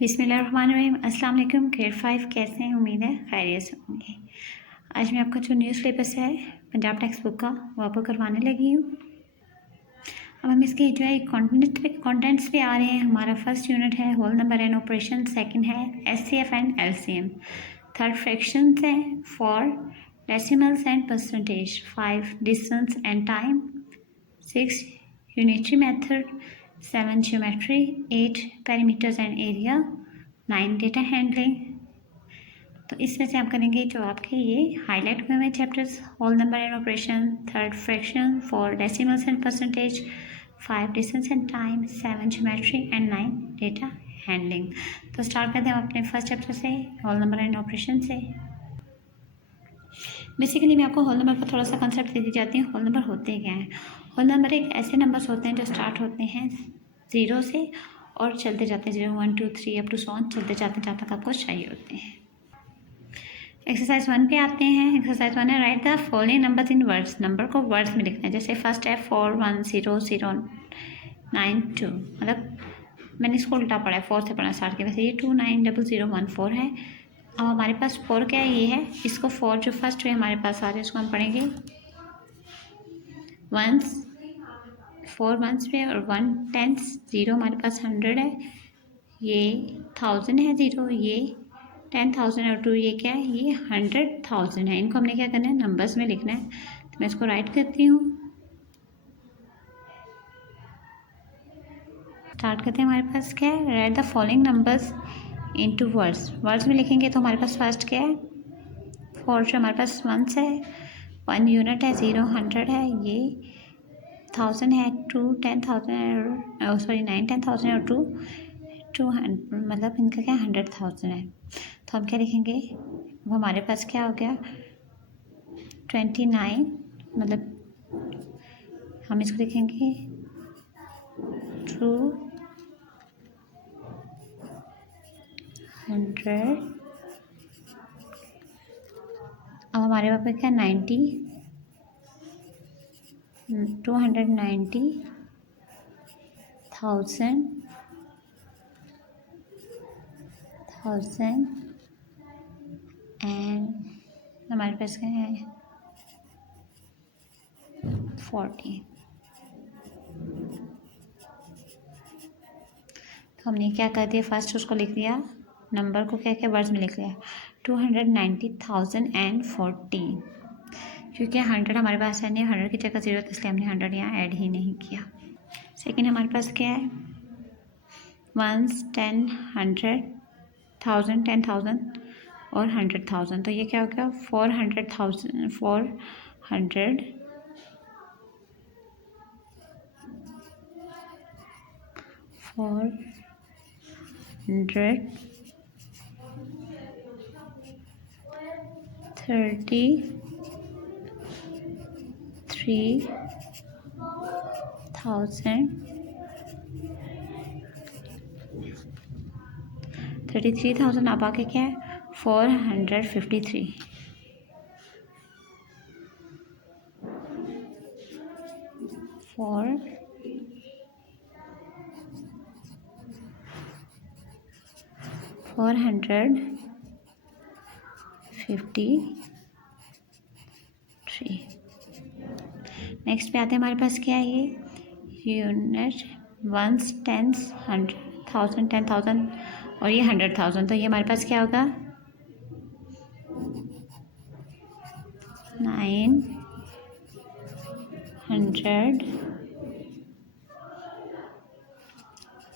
बिस्मिल्लाहिर्रहमानिर्रहीम। अस्सलाम वालेकुम। ग्रेड 5 कैसे हैं? उम्मीद है खैरियत से होंगे। आज मैं आपका जो न्यूज़ सिलेबस है पंजाब टेक्स्ट बुक का वो आपको करवाने लगी हूँ। अब हम इसके जो है कंटेंट्स पे आ रहे हैं। हमारा फर्स्ट यूनिट है whole number and operation, second है SCF and LCM, third fractions है, 4 decimals and percentage, 5 distance and time, 6 unitary method, 7 geometry, 8 perimeters and area, 9 data handling. तो इसमें से आप करेंगे जो आपके ये हाईलाइट हुए हुए chapters, whole number and operation, third fraction, 4 decimals and percentage, 5 distance and time, 7 geometry and 9 data handling. तो स्टार्ट करते हैं हम अपने फर्स्ट चैप्टर से, होल नंबर एंड ऑपरेशन से। बेसिकली मैं आपको होल नंबर का थोड़ा सा कंसेप्ट दे दी जाती है। होल नंबर होते क्या हैं? होल नंबर एक ऐसे नंबर्स होते हैं जो स्टार्ट होते हैं 0 से और चलते जाते हैं 0, 1, 2, 3 अप टू सो ऑन, चलते जाते जहाँ तक आपको चाहिए होते हैं। एक्सरसाइज 1 पे आते हैं। एक्सरसाइज 1 है right the following numbers in words. Number को वर्ड्स में लिखना है। जैसे फर्स्ट है 4 1 0 0 9 2, मतलब मैंने इसको उल्टा पढ़ा है, 4 से पढ़ना स्टार्ट किया। वैसे ये 2 9 0 0 1 4 है। अब हमारे पास 4 क्या है? ये है। इसको 4 जो फर्स्ट वे हमारे पास आ रहे हैं उसको हम पढ़ेंगे वंस, 4 वंस पे और 1 टेंस, 0 हमारे पास 100 है, ये 1000 है 0, ये 10,000 और 2 ये क्या है? ये 100,000 है। इनको हमने क्या करना है? नंबर्स में लिखना है। तो मैं इसको राइट करती हूँ। स्टार्ट करते हैं। हमारे पास क्या है? Right the following numbers into words. Words में लिखेंगे तो हमारे पास फर्स्ट क्या है? 4 जो हमारे पास वंस है, 1 यूनिट है, 0 100 है, ये 1000 है, 2 10,000 है, सॉरी 9 10,000 और 2 200, मतलब इनका क्या 100,000 है। तो हम क्या लिखेंगे? वो हमारे पास क्या हो गया 29, मतलब हम इसको लिखेंगे 200। अब हमारे पास क्या 90, 290,000 एंड हमारे पास क्या है 40। तो हमने क्या कर दिया? फर्स्ट उसको लिख दिया, नंबर को क्या क्या वर्ड्स में लिख लिया 290,040, क्योंकि 100 हमारे पास है नहीं, 100 की जगह 0 इसलिए हमने 100 यहाँ ऐड ही नहीं किया। सेकेंड हमारे पास क्या है वंस 10 100 1000 10,000 और 100,000, तो ये क्या हो गया 400,000 400 33,000। अब आगे क्या है 453, 453। नेक्स्ट पे आते हैं। हमारे पास क्या है ये यूनिट वंस टेंस 100,000 10,000 और ये 100,000, तो ये हमारे पास क्या होगा 900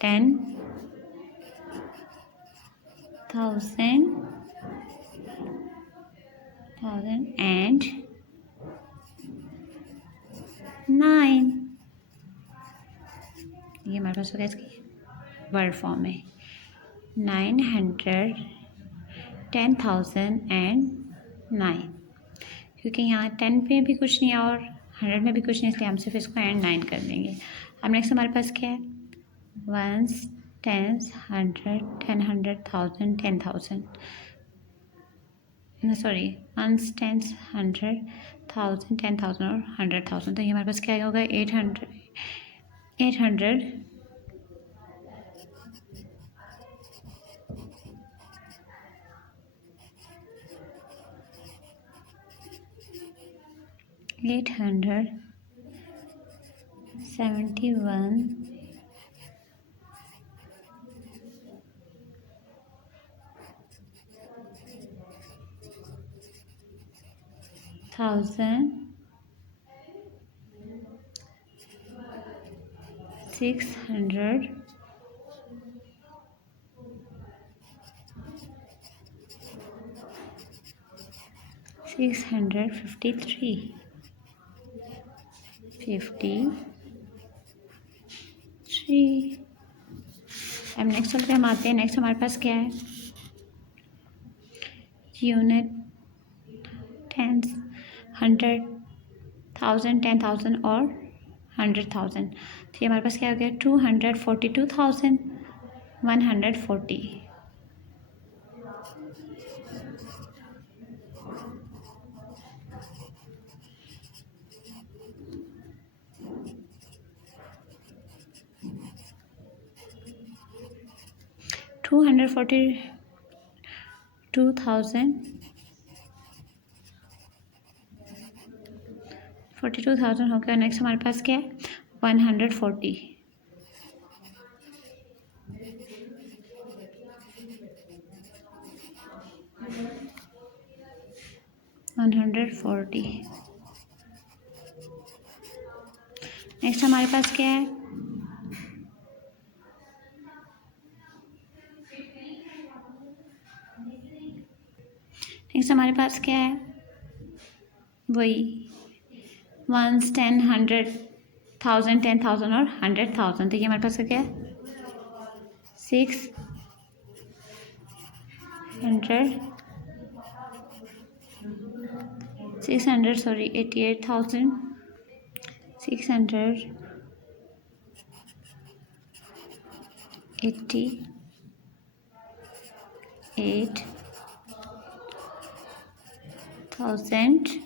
10,000 एंड 9। ये हमारे पास हो गया इसकी वर्ड फॉर्म में 900 10,000 एंड 9, क्योंकि यहाँ 10 पे भी कुछ नहीं है और 100 में भी कुछ नहीं, इसलिए हम सिर्फ इसको एंड 9 कर देंगे। अब नेक्स्ट हमारे पास क्या है ones tens 100 10 100,000 10,000, sorry ones tens 100,000 10,000 और 100,000, तो ये हमारे पास क्या होगा 800 800 871 thousand 600 653 अब नेक्स्ट चलते हम आते हैं। नेक्स्ट हमारे पास क्या है, यूनिट, टेंस, 100, 1000, 10,000 और 100,000। तो ये हमारे पास क्या हो गया, 242,140। 242,000 हो गया। नेक्स्ट हमारे पास क्या है, 140। 140। नेक्स्ट हमारे पास क्या है, नेक्स्ट हमारे पास क्या है, वही 1, 10, 100, 1000, 10,000 और 100,000। तो ये हमारे पास क्या है, 600 88,000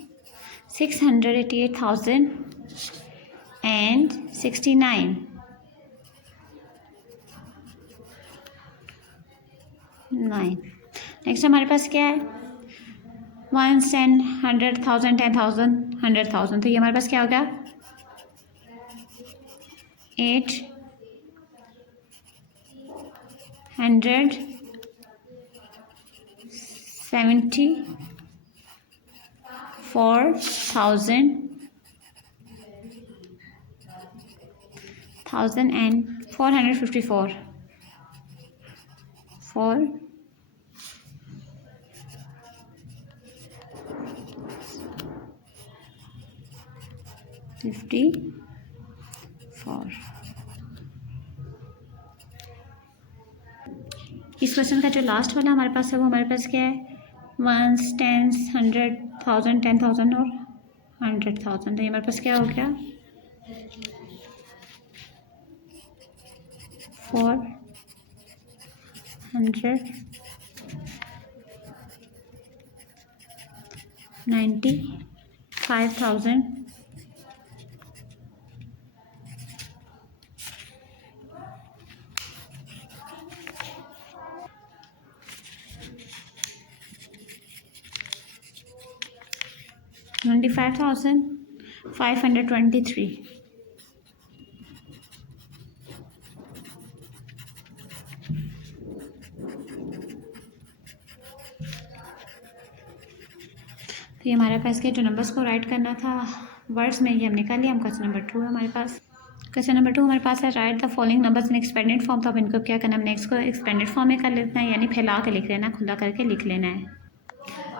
668,069 नेक्स्ट हमारे पास क्या है, 1, 10, 100,000, 10,000, 100,000। तो ये हमारे पास क्या होगा, 874,454 454। इस क्वेश्चन का जो लास्ट वाला हमारे पास है वो हमारे पास क्या है, 1, 10, 100,000, 10,000 और 100,000। तो ये हमारे पास क्या हो गया, 495,000 95,523। तो ये हमारे पास के जो नंबर्स को राइट करना था वर्ड्स में, ये हम निकाल लिया। हम क्वेश्चन नंबर 2 है हमारे पास। क्वेश्चन नंबर 2 हमारे पास है, right the following numbers in expanded form. तो अब इनको क्या करना है, हमने इसको एक्सपेंडेड फॉर्म में कर लेना है, यानी फैला के लिख लेना, खुला करके लिख लेना है।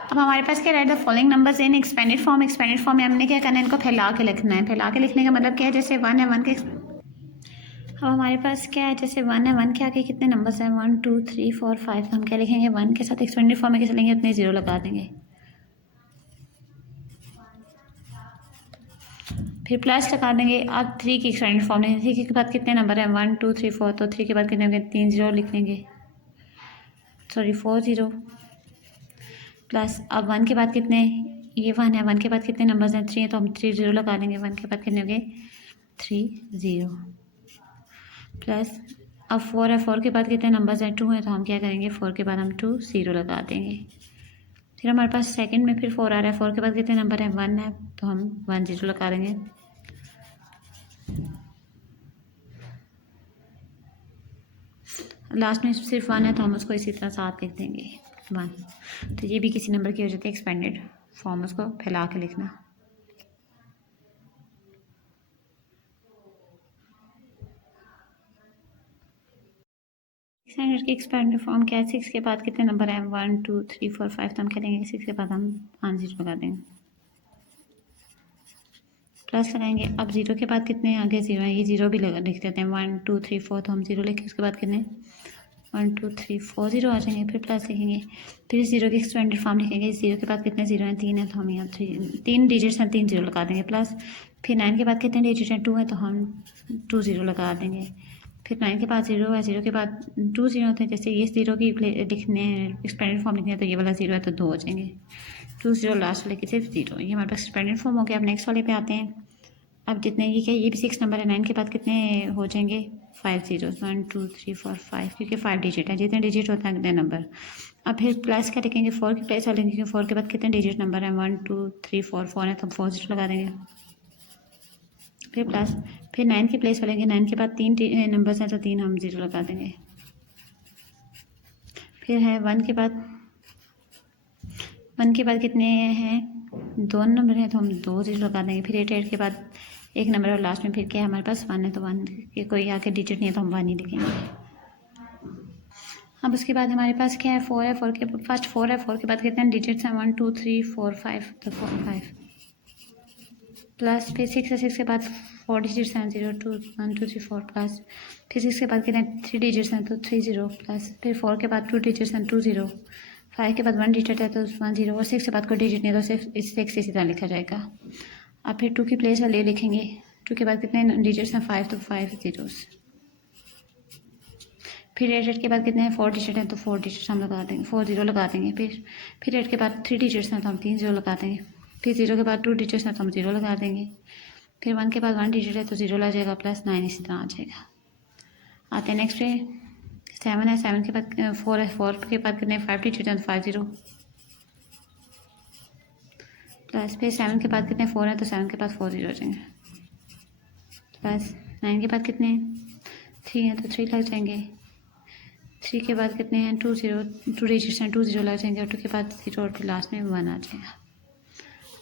अब हमारे पास क्या, right the following numbers in expanded form. Expanded form में हमने क्या करना है, इनको फैला के लिखना है। फैला के लिखने का मतलब क्या है, जैसे 1 है, 1 के, अब हमारे पास क्या है, जैसे 1 है, 1 के आगे कितने नंबर्स हैं, 1, 2, 3, 4, 5। हम क्या लिखेंगे, 1 के साथ एक्सपेंडेड फॉर्म में कैसे लेंगे, उतने 0 लगा देंगे। फिर प्लस लगा देंगे। अब 3 की एक्सपेंडेड फॉर्म लेंगे। 3 के बाद कितने नंबर हैं, 1, 2, 3, 4। तो 3 के बाद कितने होंगे, 3 0 लिख लेंगे, सॉरी 4 0 प्लस। अब 1 के बाद कितने, ये 1 है, 1 के बाद कितने नंबर्स हैं, 3 है, तो हम 3 0 लगा देंगे। 1 के बाद कितने होंगे, 3 0 प्लस। अब 4 है, 4 के बाद कितने नंबर्स हैं, 2 है, तो हम क्या करेंगे, 4 के बाद हम 2 0 लगा देंगे। फिर हमारे पास सेकंड में फिर 4 आ रहा है, 4 के बाद कितने नंबर हैं, 1 है, तो हम 1 0 लगा देंगे। लास्ट में सिर्फ 1 है तो हम उसको इसी तरह साथ लिख देंगे 1। तो ये भी किसी नंबर की हो जाती है एक्सपेंडेड फॉर्म, उसको फैला के लिखना। की एक्सपेंडेड फॉर्म क्या है, 6 के बाद कितने नंबर हैं, 1 2 3 4 5, तो हम करेंगे 6 के बाद हम 5 0 लगा देंगे, प्लस लगाएंगे। अब 0 के बाद कितने आगे 0 है, ये 0 भी लगा लिख देते हैं, 1 2 3 4, तो हम 0 लिखें, उसके बाद कितने 1 2 3 4 0 आ जाएंगे, फिर प्लस लिखेंगे, फिर 0 की एक्सपेंडेड फॉर्म लिखेंगे। 0 के बाद कितने 0 हैं, 3 है, तो हम यहाँ 3 डिजिट्स हैं, 3 0 लगा देंगे, प्लस फिर 9 के बाद कितने डिजिट हैं, 2 है, तो हम 2 0 लगा देंगे। फिर 9 के बाद 0 है, 0 के बाद 2 0 होते हैं, जैसे ये 0 की लिखने एक्सपेंडेड फॉर्म लिखने हैं तो ये वाला 0 है तो 2 हो जाएंगे, 2 0 लास्ट वाले के सिर्फ 0। ये हमारे पास एक्सपेंडेड फॉर्म हो गया। अब नेक्स्ट वाले पे आते हैं। अब जितने ये क्या, ये भी 6 नंबर है, 9 के बाद कितने हो जाएंगे, 5 0, 1 2 3 4 5, क्योंकि 5 डिजिट है, जितने डिजिट होते हैं कितने नंबर। अब फिर प्लस क्या लिखेंगे, 4 की प्लेस वाले, क्योंकि 4 के बाद कितने डिजिट नंबर हैं, 1 2 3 4 4 है, तो हम 4 0 लगा देंगे, फिर प्लस, फिर 9 की प्लेस वालेंगे, 9 के बाद 3 नंबर्स हैं तो 3 हम 0 लगा देंगे। फिर है 1 के बाद कितने हैं, 2 नंबर हैं, तो हम 2 0 लगा देंगे। फिर 8 के बाद एक नंबर और लास्ट में फिर क्या है हमारे पास 1 है, तो 1 के कोई आके डिजिट नहीं है तो हम 1 ही लिखेंगे। अब उसके बाद हमारे पास क्या है, 4 है, 4 के फर्स्ट 4 है, 4 के बाद कितने डिजिट्स हैं, 1 2 3 4 5, तो 4 5, प्लस फिर 6 है, 6 के बाद 4 डिजिट्स हैं, 0 2 1 2 3 4, प्लस फिर 6 के बाद कितने 3 डिजिट्स हैं तो 3 0, प्लस फिर 4 के बाद 2 डिजिट्स हैं 2 0, 5 के बाद 1 डिजिट है तो 1 0, और 6 के बाद कोई डिजिट नहीं है तो सिर्फ इस 6 इसी तरह लिखा जाएगा। अब फिर 2 की प्लेस वाले लिखेंगे, 2 के बाद कितने डिजिट्स हैं 5, तो 5 0। फिर 8 के बाद कितने हैं 4 डिजिट हैं तो 4 डिजिट्स हम लगा देंगे, 4 0 लगा देंगे। फिर 8 के बाद 3 डिजिट्स हैं तो हम 3 0 लगा देंगे। फिर 0 के बाद 2 डिजिट्स हैं तो हम 0 लगा देंगे। फिर 1 के बाद 1 डिजिट है तो 0 लग जाएगा, प्लस 9 इसी तरह आ जाएगा। आते हैं नेक्स्ट पे, 7 है, 7 के बाद 4 है, 4 के बाद कितने 5 डिजिट हैं तो 5 0, प्लस फिर 7 के बाद कितने 4 है तो 7 के बाद 4 0 हो जाएंगे, प्लस 9 के बाद कितने 3 है तो 3 लग जाएंगे। 3 के बाद कितने हैं 2 0, 2 डिजिट्स हैं 2 0 लग जाएंगे, और 2 के बाद 0 और फिर लास्ट में 1 आ जाएगा।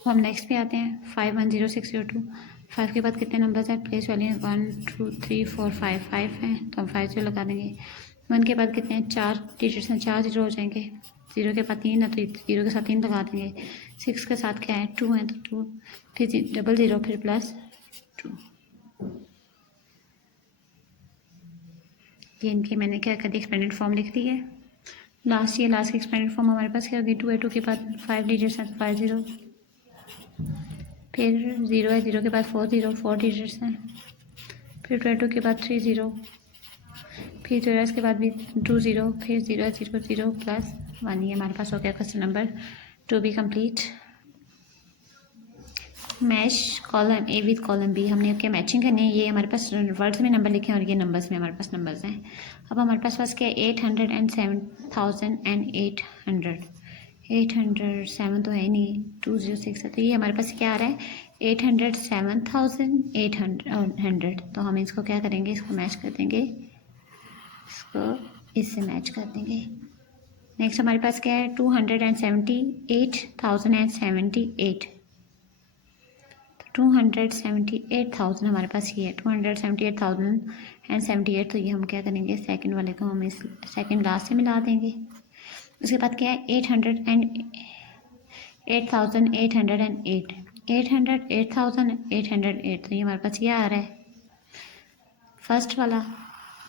अब हम नेक्स्ट पे आते हैं, 5 1 0 6 0 2। 5 के बाद कितने नंबर्स हैं, प्लेस वैल्यू 1 2 3 4 5, 5 हैं तो हम 5 0 लगा देंगे। 1 के बाद कितने हैं 4 डिजिट्स हैं, 4 0 हो जाएंगे। 0 के बाद 3 है तो 0 के साथ 3 लगा देंगे। 6 के साथ क्या है 2 है तो 2, फिर 0 फिर प्लस 2। ये इनकी मैंने क्या कर दी एक्सपेंडेड फॉर्म लिख दी है। लास्ट की एक्सपेंडेड फॉर्म हमारे पास क्या होगी, 2 है, 2 के बाद 5 डिजिट्स हैं तो 5 0, फिर 0 है, 0 के बाद 4 0, 4 डिजिट्स हैं, फिर 2 है, 2 के बाद 3 0, फिर 0 है, इसके बाद भी 2 0, फिर 0 है, 0 0 प्लस 1। ये हमारे पास हो गया क्वेश्चन नंबर 2 भी complete. Match column A with column B, हमने क्या मैचिंग करनी है। ये हमारे पास वर्ड्स में नंबर लिखे हैं और ये नंबर्स में हमारे पास नंबर्स हैं। अब हमारे पास क्या है 800 and 7,800, 807 तो है नहीं, 206 है, तो ये हमारे पास क्या आ रहा है 800 7,800। तो हम इसको क्या करेंगे, इसको मैच कर देंगे, इसको इससे मैच कर देंगे। नेक्स्ट हमारे पास क्या है 278,078, 278,000 हमारे पास ये है 278,078, तो ये हम क्या करेंगे सेकंड वाले को हम इस सेकंड लास्ट से मिला देंगे। उसके बाद क्या है 808,808, 808,808, तो ये हमारे पास ये आ रहा है फर्स्ट वाला।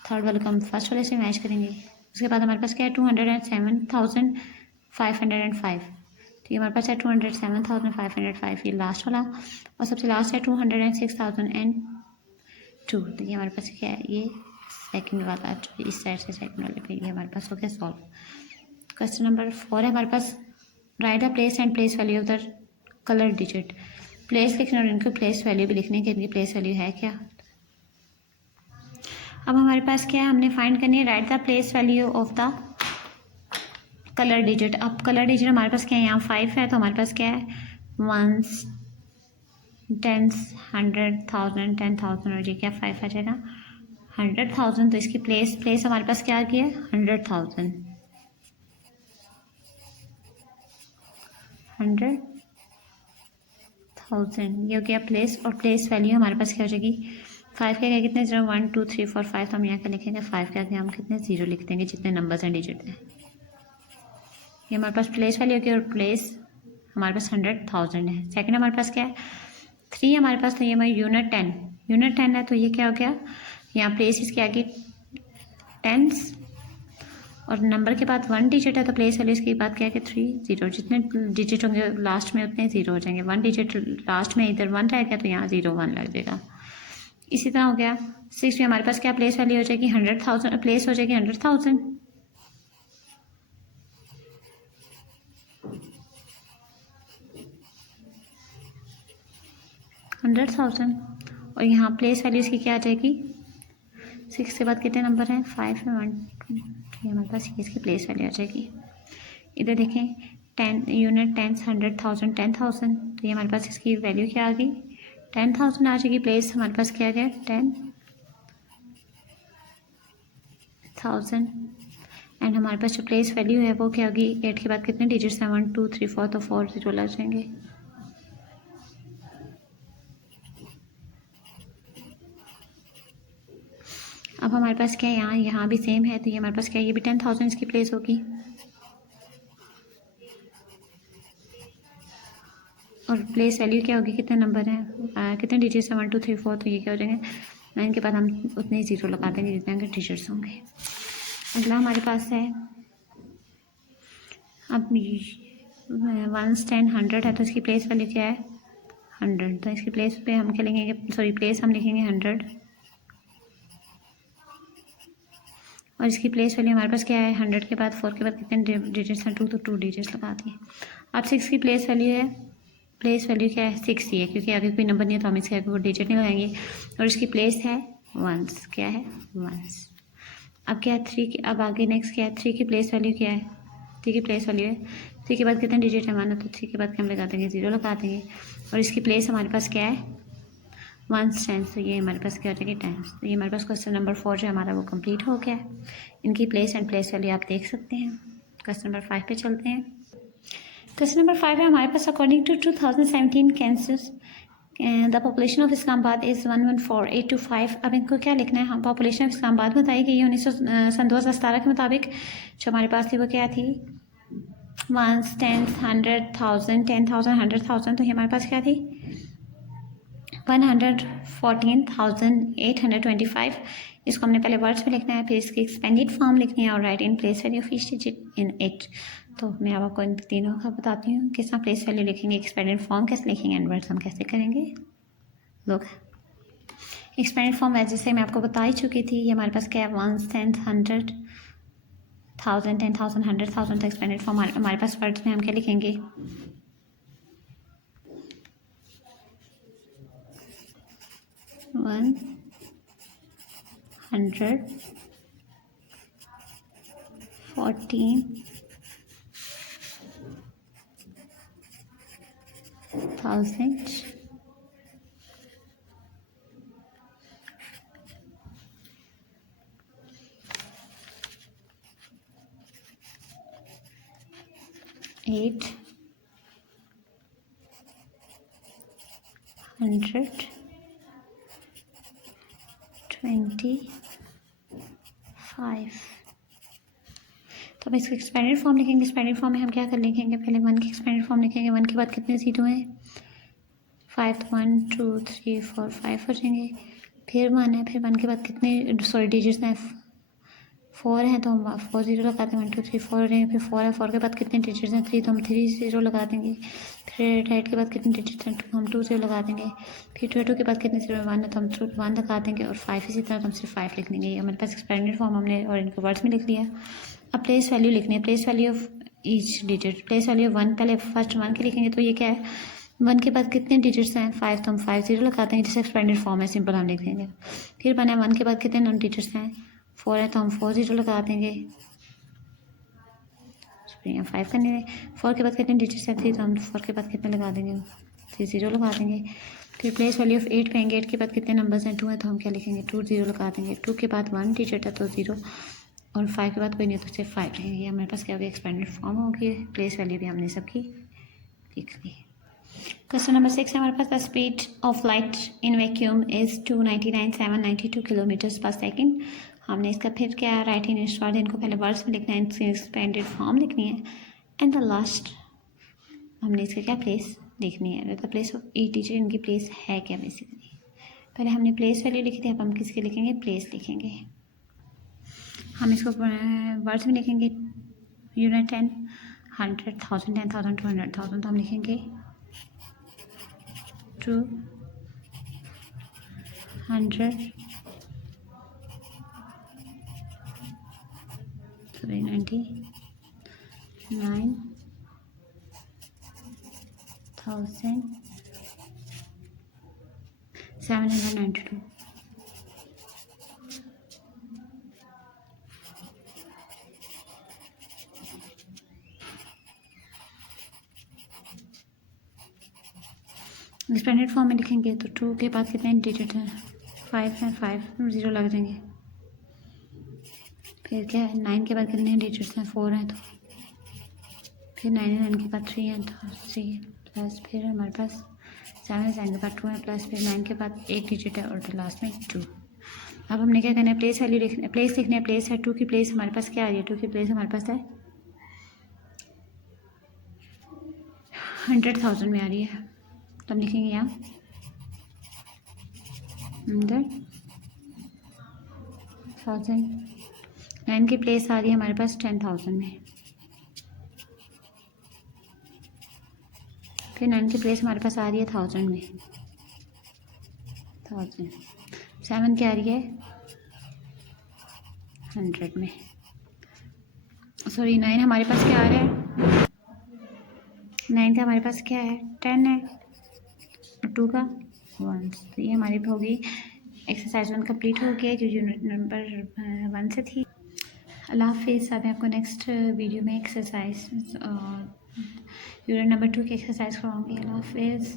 थर्ड वाले को हम फर्स्ट वाले से मैच करेंगे। उसके बाद हमारे पास क्या है 207,505, तो ये हमारे पास है 207,505, ये लास्ट वाला। और सबसे लास्ट है 206,002, तो ये हमारे पास क्या है ये सेकंड वाला, इस साइड से सेकंड वाले पे, ये हमारे पास हो गया सॉल्व। क्वेश्चन नंबर 4 है हमारे पास, right a place and place value of the colour digit. Place लिखना और इनको प्लेस वैल्यू भी लिखने की, इनकी प्लेस वैल्यू है क्या। अब हमारे पास क्या है, हमने फाइंड करनी है right the place value of the colour digit. अब कलर डिजिट हमारे पास क्या है, यहाँ 5 है तो हमारे पास क्या है, 1s, 10s, 100, 1000, 10,000 और ये क्या 5 आ जाएगा 100,000। तो इसकी प्लेस हमारे पास क्या आ गया 100,000, 100,000 ये हो गया प्लेस। और प्लेस वैल्यू हमारे पास क्या हो जाएगी 5 के आगे कितने 0, 1 2 3 4 5, तो हम यहाँ क्या लिखेंगे 5 के आगे हम कितने 0 लिख देंगे, जितने नंबर्स हैं डिजिट हैं। ये हमारे पास प्लेस वैल्यू होगी और प्लेस हमारे पास 100,000 है। सेकंड हमारे पास क्या है 3 हमारे पास, तो ये हमारी यूनिट 10 है, तो ये क्या हो गया यहाँ प्लेस इसके आगे टेंस और नंबर के बाद 1 डिजिट है, तो प्लेस वैल्यू इसके बाद क्या है कि 3 0, जितने डिजिट होंगे लास्ट में उतने 0 हो जाएंगे। 1 डिजिट लास्ट में इधर 1 रह गया तो यहाँ 0 1 लग जाएगा। इसी तरह हो गया 6 में हमारे पास क्या प्लेस वैल्यू हो जाएगी 100,000, प्लेस हो जाएगी 100,000, 100,000 और यहाँ प्लेस वैल्यू इसकी क्या आ जाएगी 6 के बाद कितने नंबर हैं 5 में 1 2 हमारे पास इसकी प्लेस वैल्यू आ जाएगी। इधर देखें 10 यूनिट 10 100,000 10,000, तो ये हमारे पास इसकी वैल्यू क्या आ गई 10,000 आ जाएगी। प्लेस हमारे पास क्या आ गया 10,000 एंड हमारे पास जो प्लेस वैल्यू है वो क्या होगी 8 के बाद कितने डिजिट्स हैं 1 2 3 4, तो 4 0 लग जाएंगे। अब हमारे पास क्या है यहाँ भी सेम है, तो ये हमारे पास क्या है ये भी 10,000 इसकी प्लेस होगी और प्लेस वैल्यू क्या होगी कितने नंबर हैं कितने डिजिट्स हैं 1 2 3 4, तो ये क्या हो जाएंगे 9 के बाद हम उतने ही 0 लगा देंगे जितने के डिजिट्स होंगे। अगला हमारे पास है अब 1 10 100 है, तो इसकी प्लेस वैल्यू क्या है 100, तो इसकी प्लेस पे हम क्या लिखेंगे प्लेस हम लिखेंगे 100 और इसकी प्लेस वैल्यू हमारे पास क्या है 100 के बाद 4 के बाद कितने डिजिट्स हैं 2, तो 2 डिजिट्स लगा दिए। अब 6 की प्लेस वैल्यू है, प्लेस वैल्यू क्या है 6 ही है क्योंकि आगे कोई नंबर नहीं है तो हम इसके आगे कोई डिजिट नहीं लगाएंगे और इसकी प्लेस है 1s, क्या है 1s। अब क्या है 3 की, अब आगे नेक्स्ट क्या है 3 की प्लेस वैल्यू क्या है 3 की प्लेस वैल्यू है 3 के बाद कितने डिजिट है 1, तो 3 के बाद हम लगा देंगे 0 लगा देंगे और इसकी प्लेस हमारे पास क्या है 1s 10, तो ये हमारे पास क्या हो जाएगी 10। तो ये हमारे पास क्वेश्चन नंबर 4 जो हमारा वो कंप्लीट हो गया है। इनकी प्लेस एंड प्लेस वैल्यू आप देख सकते हैं। क्वेश्चन नंबर 5 पे चलते हैं। क्वेश्चन नंबर 5 है हमारे पास according to 2017 census the population of Islamabad is 114,825। अब इनको क्या लिखना है, हम पॉपुलेशन ऑफ इस्लामाबाद बताई गई है सन 2017 के मुताबिक जो हमारे पास थी वो क्या थी 1s 10s 100,000 10,000 100,000, तो ये हमारे पास क्या थी 114,825। इसको हमने पहले वर्ड्स में लिखना है, फिर इसकी एक्सपेंडेड फॉर्म लिखनी है और right in place value of each digit in it. तो मैं अब आपको इन तीनों का बताती हूँ किस तरह प्लेस वैल्यू लिखेंगे, एक्सपेंडेड फॉर्म कैसे लिखेंगे एंड वर्ड्स हम कैसे करेंगे। लोग एक्सपेंडेड फॉर्म जैसे मैं आपको बता ही चुकी थी, ये हमारे पास क्या है 1s 10s 100,000 10,000 100,000। तो एक्सपेंडेड फॉर्म हमारे पास वर्ड्स में हम क्या लिखेंगे 114,000 825। तो अब इसको एक्सपेंडेड फॉर्म लिखेंगे। एक्सपेंडेड फॉर्म में हम क्या कर लिखेंगे, पहले 1 की एक्सपेंडेड फॉर्म लिखेंगे। 1 के बाद कितने 0 हैं 5, तो 1 2 3 4 5 हो जाएंगे। फिर 1 है, फिर 1 के बाद कितने डिजिट्स हैं 4 हैं, तो हम 4 0 लगा देंगे 1 2 3 4 हो जाएंगे। फिर 4 है, 4 के बाद कितने डिजिट्स हैं 3, तो हम 3 0 लगा देंगे। फिर 8 के बाद कितने डिजिट्स हैं 2, हम 2 0 लगा देंगे। फिर 2 के बाद कितने 0 1 है, तो हम 1 लगा देंगे और 5 इसी तरह तो हम सिर्फ 5 लिख देंगे। हमारे पास एक्सपेंडेड फॉर्म हमने और इनको वर्ड्स में लिख लिया। अब प्लेस वैल्यू लिखनी है, place value of each digit. Place value 1 पहले फर्स्ट 1 के लिखेंगे, तो ये क्या है 1 के बाद कितने डिजिट्स हैं 5, तो हम 5 0 लगा देंगे। जैसे एक्सपेंडेड फॉर्म है सिंपल हम लिख देंगे। फिर 1 है, 1 के बाद कितने नॉन डिजिट्स हैं 4 है, तो हम 4 0 लगा देंगे। फिर यहाँ 5 करने 4 के बाद कितने डिजिट्स हैं 3, तो हम 4 के बाद कितने लगा देंगे 3 0 लगा देंगे। फिर प्लेस वैल्यू ऑफ 8 पेंगे, 8 के बाद कितने नंबर्स हैं 2 है, तो हम क्या लिखेंगे 2 0 लगा देंगे। 2 के बाद 1 डिजिट है तो 0, और 5 के बाद कोई नहीं तो सिर्फ 5 लेंगे। ये हमारे पास क्या होगी एक्सपेंडेड फॉर्म होगी। प्लेस वैल्यू भी हमने सबकी लिख ली। क्वेश्चन नंबर 6 है हमारे पास, the speed of light in vacuum is 299,792 kilometres per second. हमने इसका फिर क्या राइट इन शॉर्ट, इनको पहले वर्ड्स में लिखना है, इसकी एक्सपेंडेड फॉर्म लिखनी है, एंड द लास्ट हमने इसका क्या प्लेस लिखनी है, the place of E teacher, इनकी प्लेस है क्या बेसिकली। पहले हमने प्लेस वैल्यू लिखी थी, अब हम किसके लिखेंगे प्लेस लिखेंगे। हम इसको वर्ड्स में लिखेंगे, यूनिट 10, 100, 1000, 10,000, 200,000, तो हम लिखेंगे 200, 99,792। एक्सपेंडेड फॉर्म में लिखेंगे तो 2 के बाद कितने डिजिट हैं 5 हैं, 5 0 लग जाएंगे। फिर क्या है 9 के बाद कितने डिजिट्स हैं 4 हैं, तो फिर 99 के बाद 3 हैं तो 3 प्लस फिर हमारे पास 7 के बाद 2 है, प्लस फिर 9 के बाद 1 डिजिट है और लास्ट में 2। अब हमने क्या करना है प्लेस वैल्यू लिखना, प्लेस लिखना है, प्लेस है 2 की प्लेस हमारे पास क्या आ रही है, 2 की प्लेस हमारे पास है 100,000 में आ रही है, तो हम लिखेंगे यहाँ 100,000। 9 की प्लेस आ रही है हमारे पास 10,000 में, फिर 9 की प्लेस हमारे पास आ रही है 1000 में, 1000। 7 क्या आ रही है 100 में, सॉरी 9 हमारे पास क्या आ रहा है 9 का हमारे पास क्या है 10 है, 2 का 1, तो ये हमारी होगी एक्सरसाइज 1 कंप्लीट हो गया जो यूनिट नंबर 1 से थी। अल्लाह हाफिज़। अब मैं आपको नेक्स्ट वीडियो में एक्सरसाइज यूनिट नंबर 2 की एक्सरसाइज करवाऊँगी। अल्लाह हाफिज़।